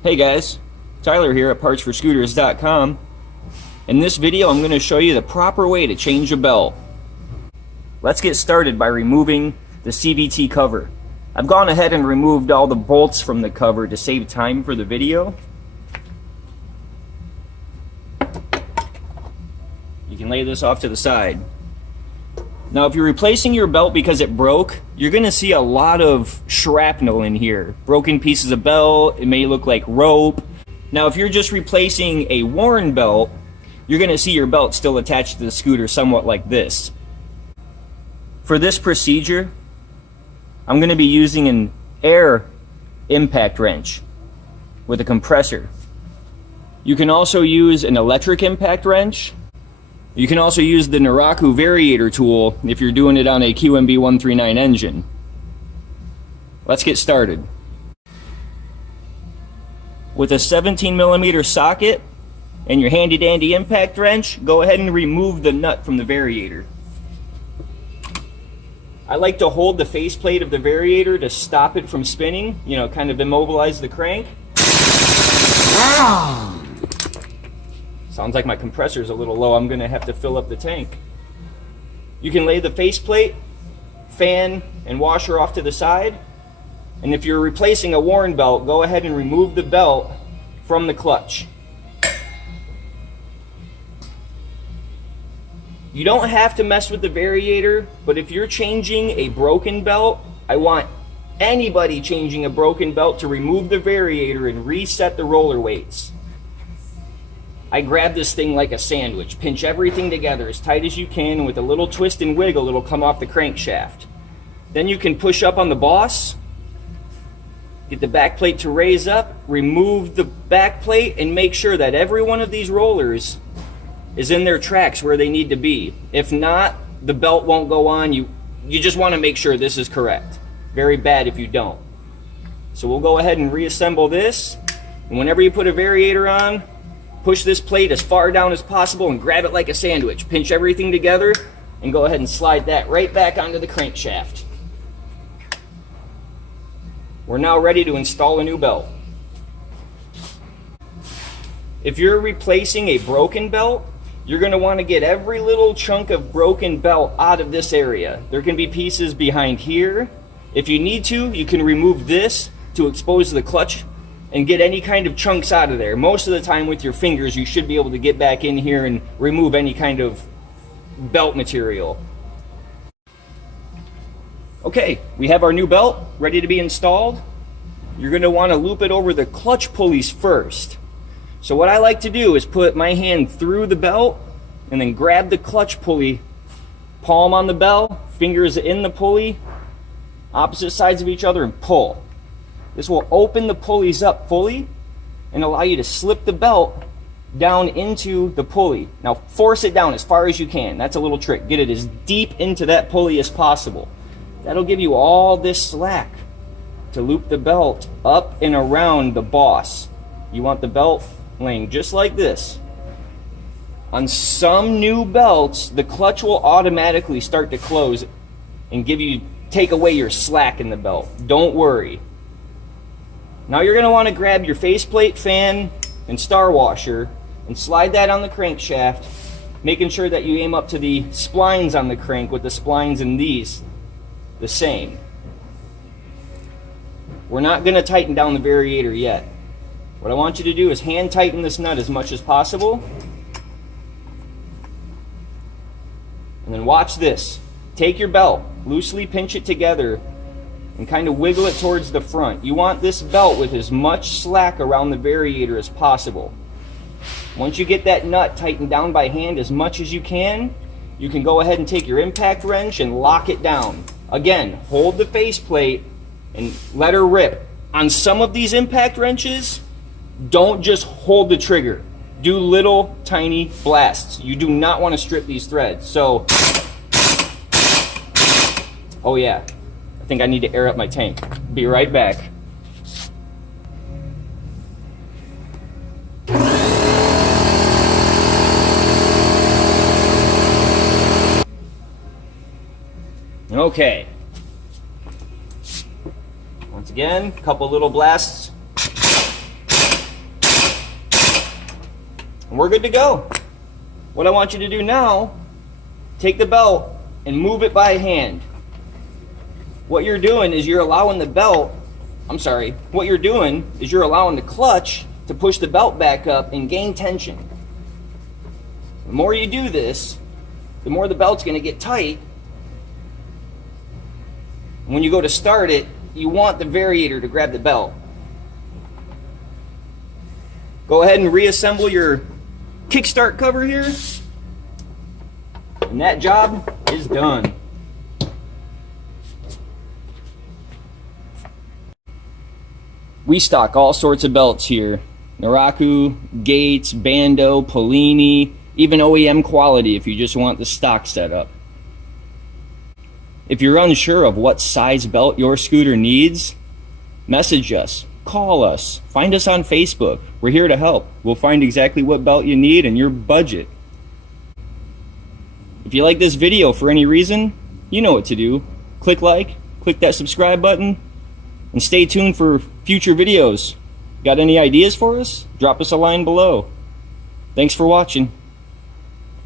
Hey guys, Tyler here at partsforscooters.com. In this video I'm going to show you the proper way to change a belt. Let's get started by removing the CVT cover. I've gone ahead and removed all the bolts from the cover to save time for the video. You can lay this off to the side. Now if you're replacing your belt because it broke, you're going to see a lot of shrapnel in here. Broken pieces of belt, it may look like rope. Now if you're just replacing a worn belt, you're going to see your belt still attached to the scooter somewhat like this. For this procedure, I'm going to be using an air impact wrench with a compressor. You can also use an electric impact wrench. You can also use the Naraku variator tool if you're doing it on a QMB 139 engine. Let's get started. With a 17mm socket and your handy dandy impact wrench, go ahead and remove the nut from the variator. I like to hold the faceplate of the variator to stop it from spinning, kind of immobilize the crank. Sounds like my compressor's a little low. I'm going to have to fill up the tank. You can lay the faceplate, fan, and washer off to the side. And if you're replacing a worn belt, go ahead and remove the belt from the clutch. You don't have to mess with the variator, but if you're changing a broken belt, I want anybody changing a broken belt to remove the variator and reset the roller weights. I grab this thing like a sandwich, pinch everything together as tight as you can, and with a little twist and wiggle, it'll come off the crankshaft. Then you can push up on the boss, get the back plate to raise up, remove the back plate, and make sure that every one of these rollers is in their tracks where they need to be. If not, the belt won't go on. You just want to make sure this is correct. Very bad if you don't. So we'll go ahead and reassemble this, and whenever you put a variator on, push this plate as far down as possible and grab it like a sandwich. Pinch everything together and go ahead and slide that right back onto the crankshaft. We're now ready to install a new belt. If you're replacing a broken belt, you're going to want to get every little chunk of broken belt out of this area. There can be pieces behind here. If you need to, you can remove this to expose the clutch and get any kind of chunks out of there. Most of the time with your fingers you should be able to get back in here and remove any kind of belt material. Okay, we have our new belt ready to be installed. You're going to want to loop it over the clutch pulleys first. So what I like to do is put my hand through the belt and then grab the clutch pulley, palm on the bell, fingers in the pulley, opposite sides of each other, and pull. This will open the pulleys up fully and allow you to slip the belt down into the pulley. Now force it down as far as you can. That's a little trick. Get it as deep into that pulley as possible. That'll give you all this slack to loop the belt up and around the boss. You want the belt laying just like this. On some new belts, the clutch will automatically start to close and take away your slack in the belt. Don't worry. Now you're going to want to grab your faceplate, fan, and star washer and slide that on the crankshaft, making sure that you aim up to the splines on the crank with the splines in these the same. We're not going to tighten down the variator yet. What I want you to do is hand tighten this nut as much as possible. And then watch this. Take your belt, loosely pinch it together, and kind of wiggle it towards the front. You want this belt with as much slack around the variator as possible. Once you get that nut tightened down by hand as much as you can go ahead and take your impact wrench and lock it down. Again, hold the faceplate and let her rip. On some of these impact wrenches, don't just hold the trigger. Do little tiny blasts. You do not want to strip these threads. So, oh yeah. I think I need to air up my tank. Be right back. Okay. Once again, a couple little blasts. And we're good to go. What I want you to do now, take the belt and move it by hand. What you're doing is you're allowing the clutch to push the belt back up and gain tension. The more you do this, the more the belt's going to get tight. And when you go to start it, you want the variator to grab the belt. Go ahead and reassemble your kickstart cover here. And that job is done. We stock all sorts of belts here. Naraku, Gates, Bando, Polini, even OEM quality if you just want the stock setup. If you're unsure of what size belt your scooter needs, message us, call us, find us on Facebook. We're here to help. We'll find exactly what belt you need and your budget. If you like this video for any reason, you know what to do. Click like, click that subscribe button, and stay tuned for future videos. Got any ideas for us? Drop us a line below. Thanks for watching.